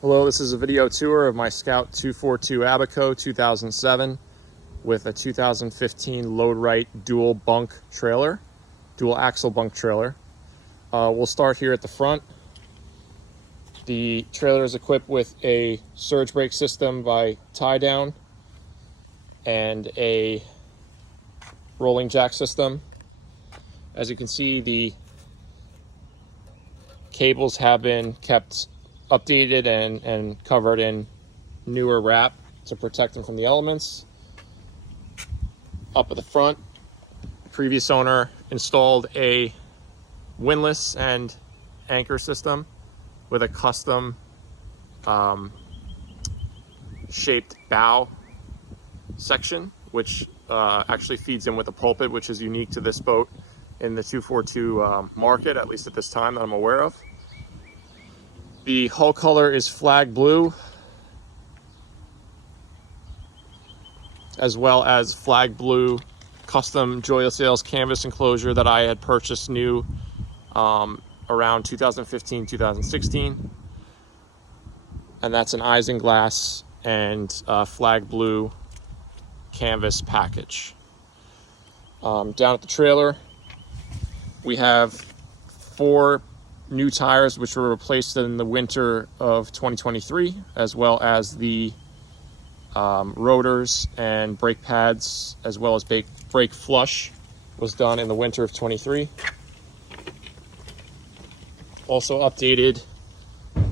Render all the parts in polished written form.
Hello, this is a video tour of my Scout 242 Abaco 2007 with a 2015 load-right dual axle bunk trailer. We'll start here at the front. The trailer is equipped with a surge brake system by tie down and a rolling jack system. As you can see, the cables have been kept updated and covered in newer wrap to protect them from the elements. Up at the front, previous owner installed a windlass and anchor system with a custom shaped bow section, which actually feeds in with a pulpit, which is unique to this boat in the 242 market, at least at this time that I'm aware of. The hull color is flag blue, as well as flag blue custom Joya Sales canvas enclosure that I had purchased new around 2015-2016. And that's an isinglass and flag blue canvas package. Down at the trailer, we have 4 new tires which were replaced in the winter of 2023, as well as the rotors and brake pads, as well as brake flush was done in the winter of 23. Also updated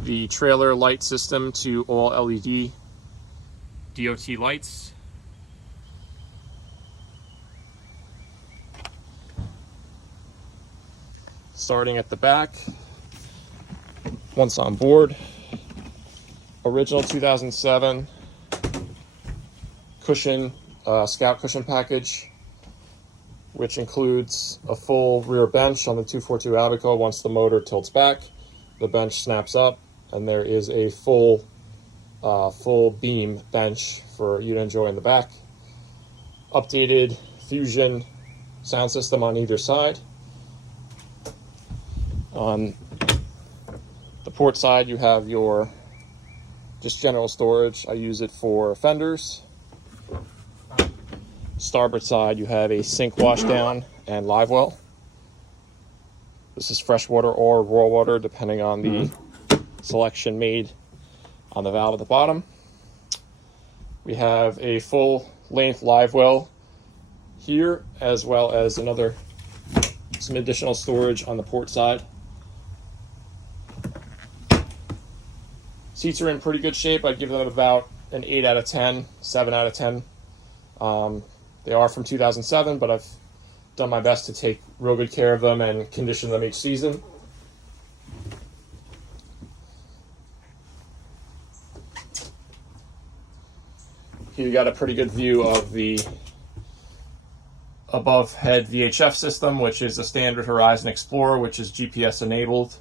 the trailer light system to all LED DOT lights. Starting at the back, once on board, original 2007 cushion, Scout cushion package, which includes a full rear bench on the 242 Abaco. Once the motor tilts back, the bench snaps up, and there is a full beam bench for you to enjoy in the back. Updated Fusion sound system on either side. On the port side, you have your just general storage. I use it for fenders. Starboard side, you have a sink wash down and live well. This is freshwater or raw water, depending on the selection made on the valve at the bottom. We have a full length live well here, as well as some additional storage on the port side. Seats are in pretty good shape. I'd give them about an 8 out of 10, 7 out of 10. They are from 2007, but I've done my best to take real good care of them and condition them each season. Here you got a pretty good view of the above head VHF system, which is a standard Horizon Explorer, which is GPS enabled,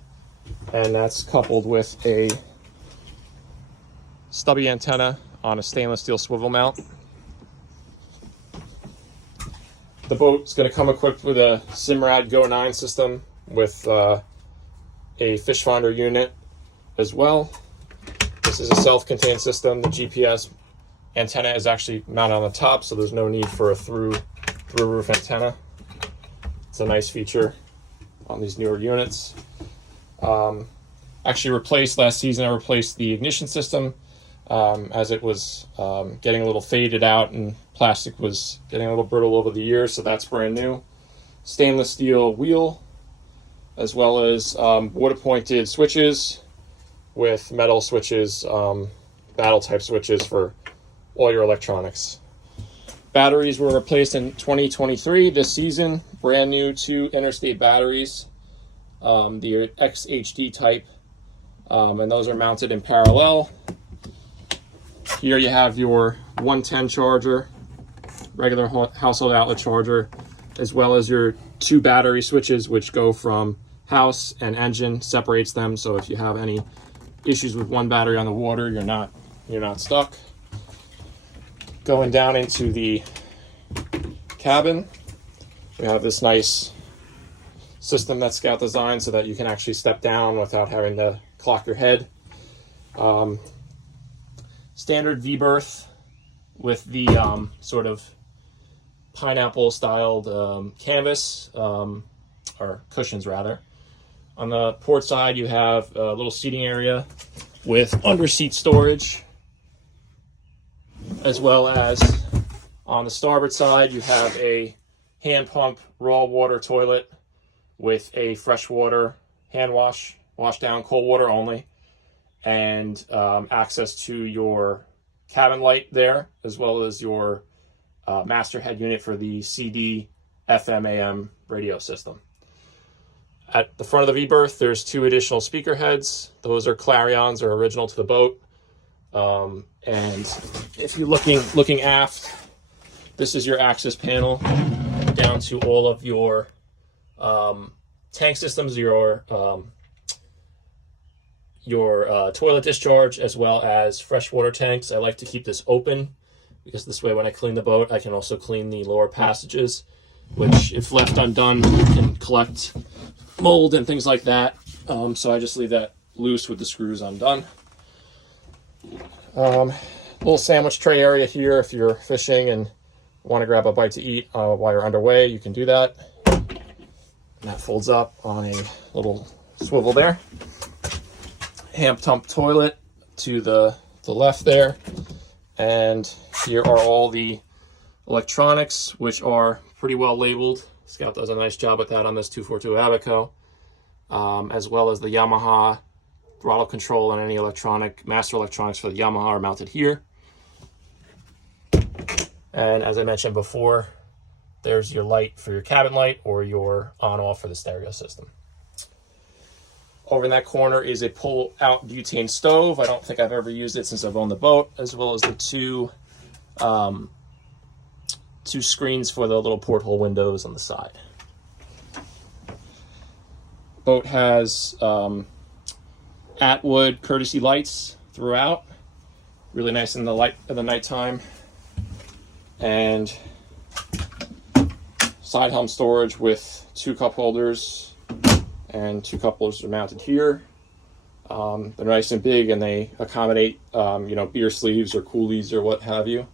and that's coupled with a stubby antenna on a stainless steel swivel mount. The boat's going to come equipped with a Simrad Go 9 system with a fish finder unit as well. This is a self-contained system. The GPS antenna is actually mounted on the top, so there's no need for a through roof antenna. It's a nice feature on these newer units. Actually replaced last season, I replaced the ignition system as it was getting a little faded out and plastic was getting a little brittle over the years, so that's brand new. Stainless steel wheel, as well as water pointed switches with metal switches, battle type switches for all your electronics. Batteries were replaced in 2023 this season, brand new 2 interstate batteries, the XHD type, and those are mounted in parallel. Here you have your 110 charger, regular household outlet charger, as well as your 2 battery switches, which go from house and engine, separates them. So if you have any issues with one battery on the water, you're not stuck. Going down into the cabin, we have this nice system that Scout designed so that you can actually step down without having to clock your head. Standard V-berth with the sort of pineapple styled canvas, or cushions rather. On the port side you have a little seating area with under seat storage, as well as on the starboard side you have a hand pump raw water toilet with a freshwater hand wash down, cold water only, and access to your cabin light there, as well as your master head unit for the CD FM AM radio system. At the front of the V-berth, there's 2 additional speaker heads. Those are Clarions, or original to the boat. And if you're looking aft, this is your access panel down to all of your tank systems, your toilet discharge, as well as freshwater tanks. I like to keep this open because this way when I clean the boat, I can also clean the lower passages, which if left undone can collect mold and things like that. So I just leave that loose with the screws undone. Little sandwich tray area here if you're fishing and want to grab a bite to eat while you're underway, you can do that. And that folds up on a little swivel there. Hand pump toilet to the left there. And here are all the electronics, which are pretty well labeled. Scout does a nice job with that on this 242 Abaco, as well as the Yamaha throttle control and any master electronics for the Yamaha are mounted here. And as I mentioned before, there's your light for your cabin light or your on-off for the stereo system. Over in that corner is a pull-out butane stove. I don't think I've ever used it since I've owned the boat, as well as the two screens for the little porthole windows on the side. Boat has Atwood courtesy lights throughout, really nice in the nighttime, and side helm storage with 2 cup holders, and 2 cup holders are mounted here. They're nice and big, and they accommodate beer sleeves or coolies or what have you.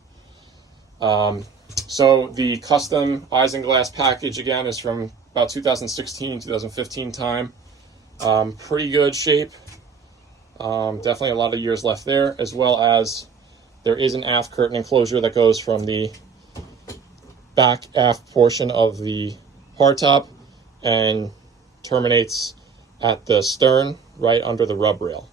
So the custom isinglass package again is from about 2016, 2015 time. Pretty good shape. Definitely a lot of years left there, as well as there is an aft curtain enclosure that goes from the back aft portion of the hardtop and terminates at the stern right under the rub rail.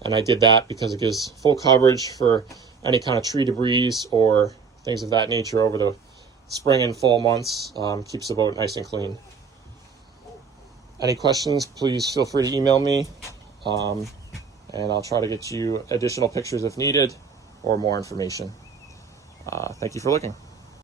And I did that because it gives full coverage for any kind of tree debris or things of that nature over the spring and fall months. Keeps the boat nice and clean. Any questions, please feel free to email me, and I'll try to get you additional pictures if needed or more information. Thank you for looking.